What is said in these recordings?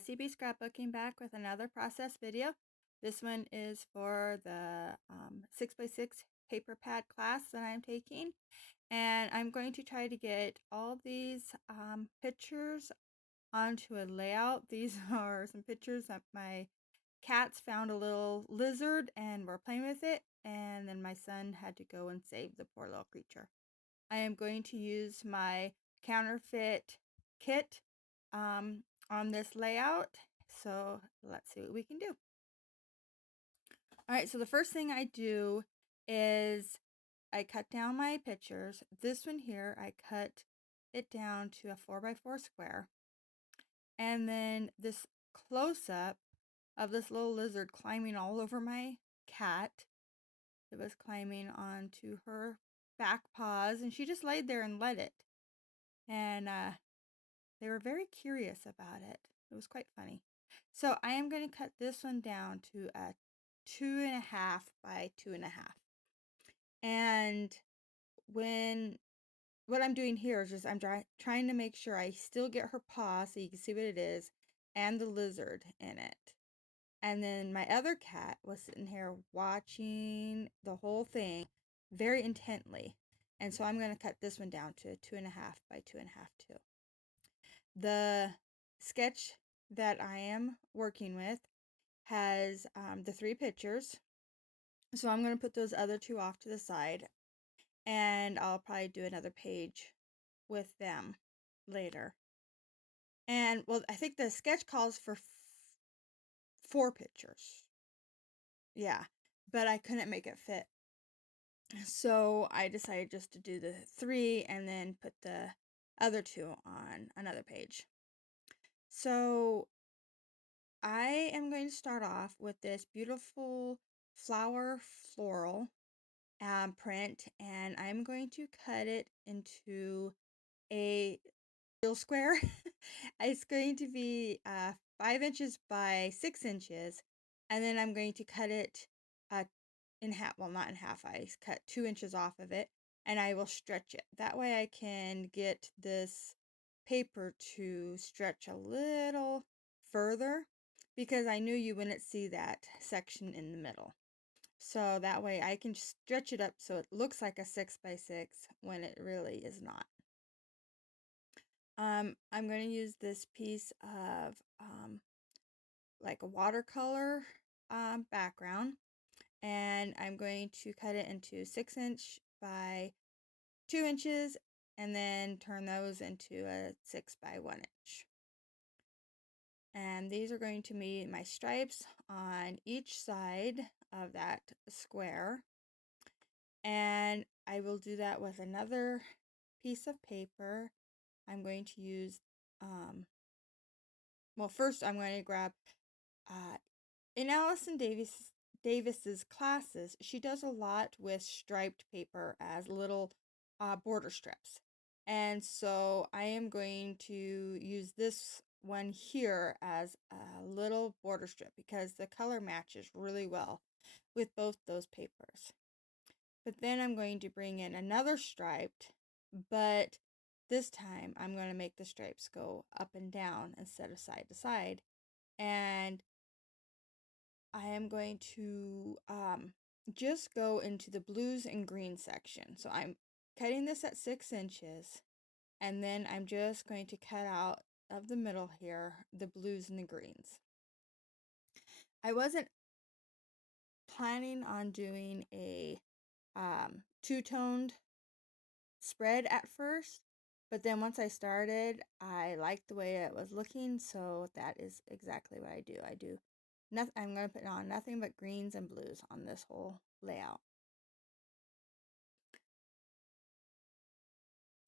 CB Scrapbooking back with another process video. This one is for the 6x6 paper pad class that I'm taking, and I'm going to try to get all these pictures onto a layout. These are some pictures that my cats found a little lizard and were playing with it, and then my son had to go and save the poor little creature. I am going to use my counterfeit kit on this layout. So let's see what we can do. All right, so the first thing I do is I cut down my pictures. This one here, I cut it down to a 4x4 square. And then this close-up of this little lizard climbing all over my cat. It was climbing onto her back paws, and she just laid there and let it. And they were very curious about it. It was quite funny. So I am going to cut this one down to a 2.5 by 2.5. And what I'm doing here is just I'm trying to make sure I still get her paw so you can see what it is and the lizard in it. And then my other cat was sitting here watching the whole thing very intently. And so I'm going to cut this one down to 2.5 by 2.5 too. The sketch that I am working with has the 3 pictures. So I'm going to put those other 2 off to the side. And I'll probably do another page with them later. And, well, I think the sketch calls for 4 pictures. Yeah, but I couldn't make it fit. So I decided just to do the 3 and then put the other 2 on another page. So I am going to start off with this beautiful flower floral print, and I'm going to cut it into a real square. It's going to be 5 inches by 6 inches, and then I'm going to cut it in half. Well, not in half. I cut 2 inches off of it, and I will stretch it. That way I can get this paper to stretch a little further, because I knew you wouldn't see that section in the middle. So that way I can stretch it up so it looks like a 6x6 when it really is not. I'm going to use this piece of like a watercolor background, and I'm going to cut it into 6 inch by 2 inches and then turn those into a 6 by 1 inch. And these are going to be my stripes on each side of that square. And I will do that with another piece of paper. I'm going to use, well, first I'm going to grab, in Allison Davis's classes, she does a lot with striped paper as little border strips. And so I am going to use this one here as a little border strip because the color matches really well with both those papers. But then I'm going to bring in another striped, but this time I'm going to make the stripes go up and down instead of side to side. And I am going to just go into the blues and green section. So I'm cutting this at 6 inches, and then I'm just going to cut out of the middle here the blues and the greens. I wasn't planning on doing a two-toned spread at first, but then once I started, I liked the way it was looking, so that is exactly what I do. I'm going to put on nothing but greens and blues on this whole layout.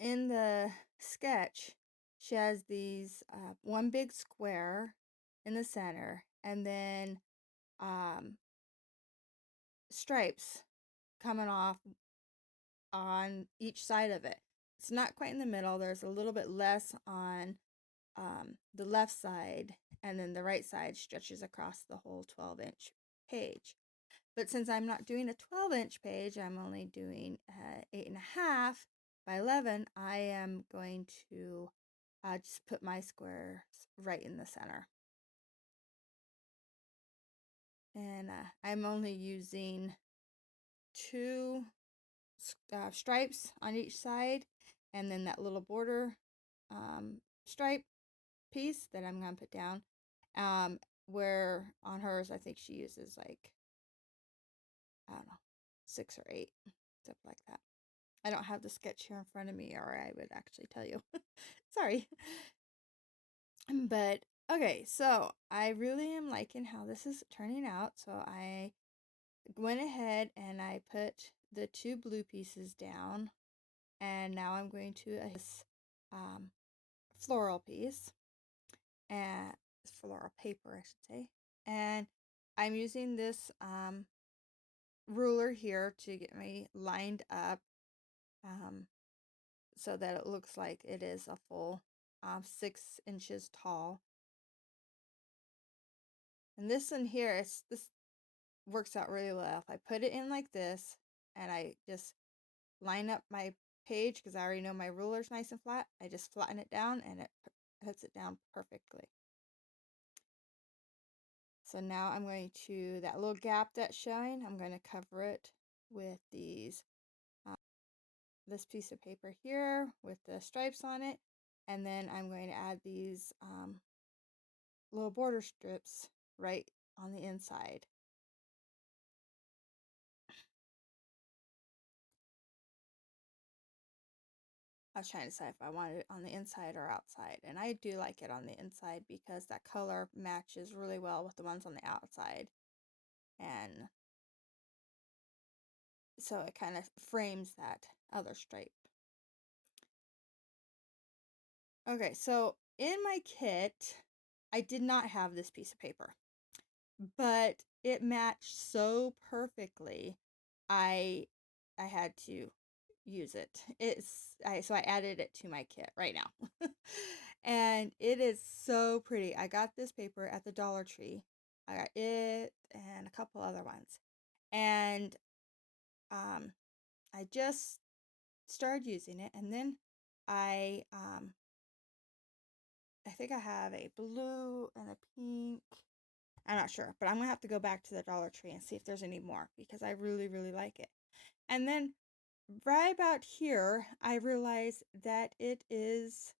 In the sketch, she has these one big square in the center, and then stripes coming off on each side of it. It's not quite in the middle. There's a little bit less on the left side, and then the right side stretches across the whole 12-inch page. But since I'm not doing a 12-inch page, I'm only doing 8.5 by 11, I am going to just put my squares right in the center. And I'm only using two stripes on each side, and then that little border stripe piece that I'm going to put down. Where on hers, I think she uses like, I don't know, 6 or 8, something like that. I don't have the sketch here in front of me, or I would actually tell you. Sorry. But okay, so I really am liking how this is turning out. So I went ahead and I put the 2 blue pieces down, and now I'm going to this floral piece, and floral paper, I should say. And I'm using this ruler here to get me lined up, so that it looks like it is a full 6 inches tall. And this in here, this works out really well. If I put it in like this and I just line up my page, because I already know my ruler's nice and flat, I just flatten it down and it puts it down perfectly. So now I'm going to, that little gap that's showing, I'm going to cover it with these, this piece of paper here with the stripes on it. And then I'm going to add these little border strips right on the inside. I was trying to decide if I wanted it on the inside or outside, and I do like it on the inside because that color matches really well with the ones on the outside, and so it kind of frames that other stripe. Okay, so in my kit, I did not have this piece of paper, but it matched so perfectly. I I had to use it. So I added it to my kit right now. And it is so pretty. I got this paper at the Dollar Tree. I got it and a couple other ones. And I just started using it, and then I I think I have a blue and a pink. I'm not sure, but I'm gonna have to go back to the Dollar Tree and see if there's any more, because I really, really like it. And then right about here, I realized that it is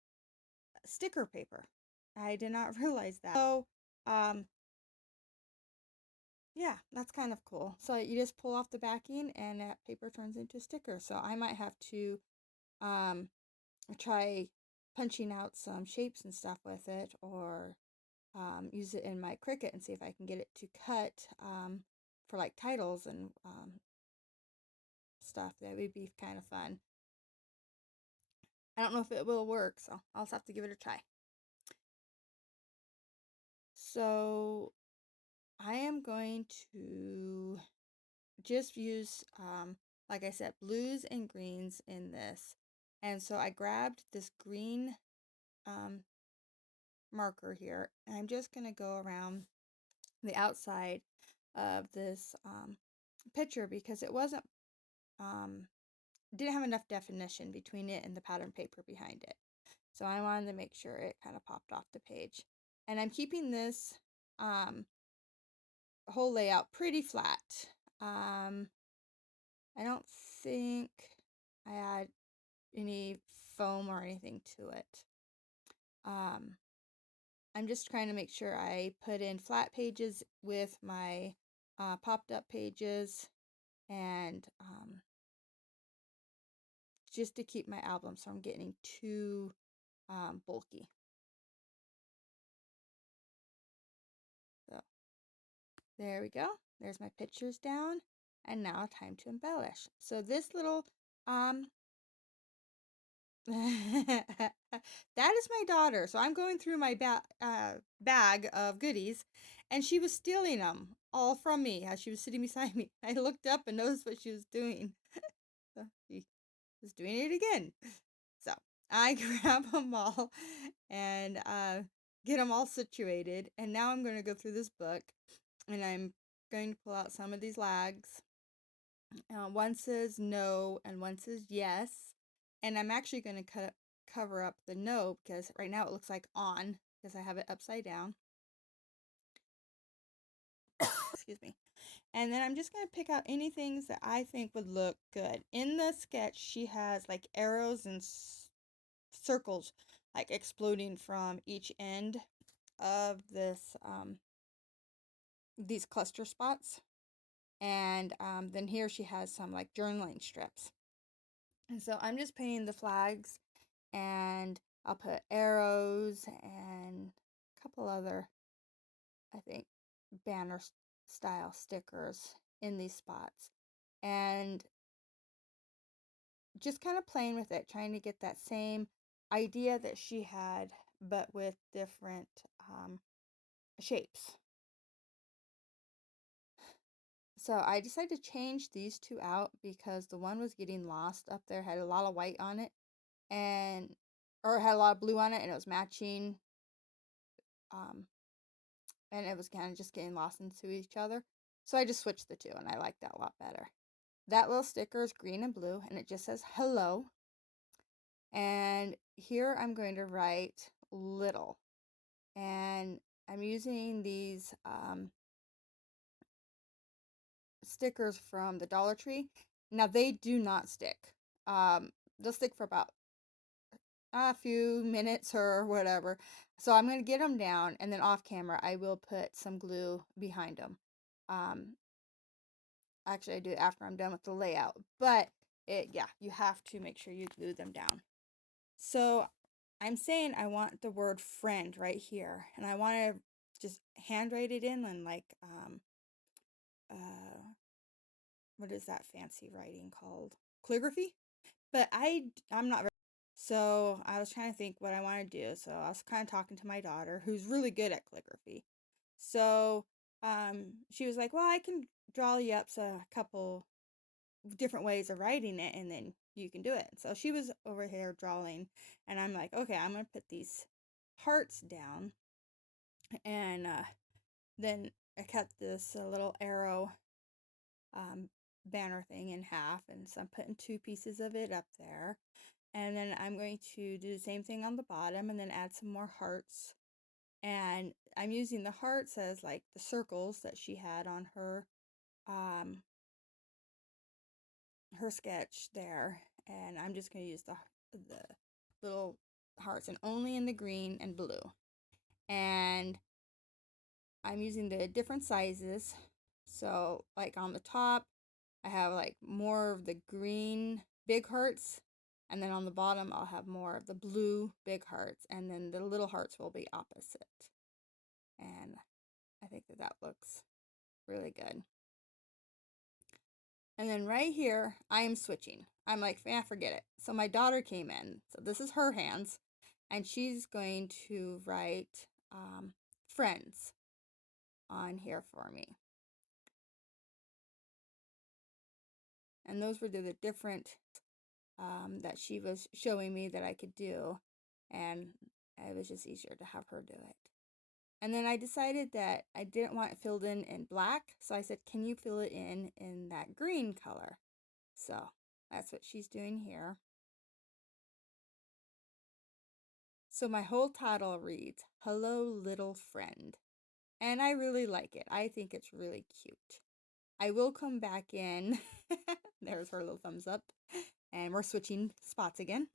sticker paper. I did not realize that. So, yeah, that's kind of cool. So you just pull off the backing and that paper turns into a sticker. So I might have to um, try punching out some shapes and stuff with it, or use it in my Cricut and see if I can get it to cut for like titles and stuff. That would be kind of fun. I don't know if it will work, so I'll just have to give it a try. So I am going to just use, like I said, blues and greens in this. And so I grabbed this green marker here, and I'm just going to go around the outside of this picture, because it wasn't, didn't have enough definition between it and the pattern paper behind it. So I wanted to make sure it kind of popped off the page. And I'm keeping this whole layout pretty flat. I don't think I add any foam or anything to it. I'm just trying to make sure I put in flat pages with my popped up pages, and just to keep my albums from getting too bulky. So there we go. There's my pictures down. And now time to embellish. So this little that is my daughter. So I'm going through my bag of goodies, and she was stealing them all from me as she was sitting beside me. I looked up and noticed what she was doing. So she was doing it again. So I grab them all and get them all situated. And now I'm going to go through this book, and I'm going to pull out some of these lags. One says no and one says yes. And I'm actually going to cover up the no, because right now it looks like on, because I have it upside down. excuse me. And then I'm just going to pick out any things that I think would look good. In the sketch, she has like arrows and circles like exploding from each end of these cluster spots. And then here she has some like journaling strips. And so I'm just painting the flags, and I'll put arrows and a couple other, I think, banner style stickers in these spots. And just kind of playing with it, trying to get that same idea that she had, but with different shapes. So I decided to change these two out because the one was getting lost up there, had a lot of white on it, or had a lot of blue on it, and it was matching, and it was kind of just getting lost into each other. So I just switched the two, and I like that a lot better. That little sticker is green and blue, and it just says hello. And here I'm going to write little. And I'm using these stickers from the Dollar Tree. Now, they do not stick. They'll stick for about a few minutes or whatever. So I'm going to get them down, and then off camera, I will put some glue behind them. Actually, I do it after I'm done with the layout. But, yeah, you have to make sure you glue them down. So I'm saying I want the word friend right here, and I want to just handwrite it in and like what is that fancy writing called? Calligraphy? But I'm not very, so I was trying to think what I want to do. So I was kind of talking to my daughter, who's really good at calligraphy. So she was like, "Well, I can draw you up a couple different ways of writing it, and then you can do it." So she was over here drawing, and I'm like, "Okay, I'm gonna put these hearts down," and then I cut this little arrow banner thing in half, and so I'm putting two pieces of it up there, and then I'm going to do the same thing on the bottom, and then add some more hearts. And I'm using the hearts as like the circles that she had on her sketch there, and I'm just going to use the little hearts, and only in the green and blue. And I'm using the different sizes. So like on the top, I have like more of the green big hearts, and then on the bottom I'll have more of the blue big hearts, and then the little hearts will be opposite. And I think that looks really good. And then right here, I am switching. I'm like, forget it. So my daughter came in. So this is her hands. And she's going to write friends on here for me. And those were the different that she was showing me that I could do. And it was just easier to have her do it. And then I decided that I didn't want it filled in black. So I said, can you fill it in that green color? So that's what she's doing here. So my whole title reads, Hello Little Friend. And I really like it. I think it's really cute. I will come back in. There's her little thumbs up. And we're switching spots again.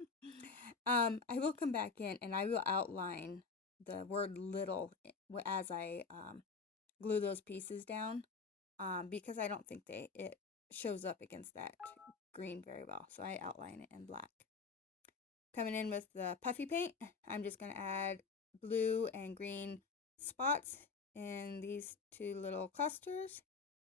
I will come back in and I will outline the word little as I glue those pieces down. Because I don't think it shows up against that green very well. So I outline it in black. Coming in with the puffy paint, I'm just going to add blue and green spots in these two little clusters.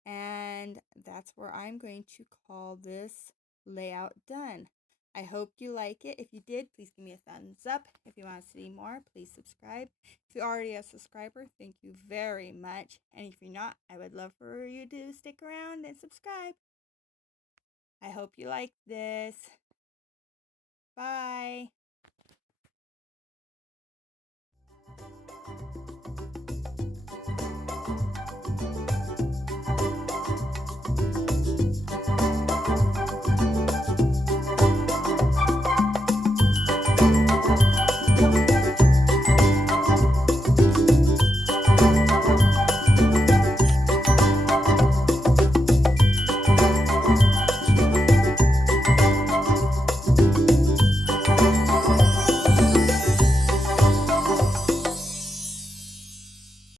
And that's where I'm going to call this layout done. I hope you like it. If you did, please give me a thumbs up. If you want to see more, please subscribe. If you're already a subscriber, thank you very much. And if you're not, I would love for you to stick around and subscribe. I hope you like this. Bye.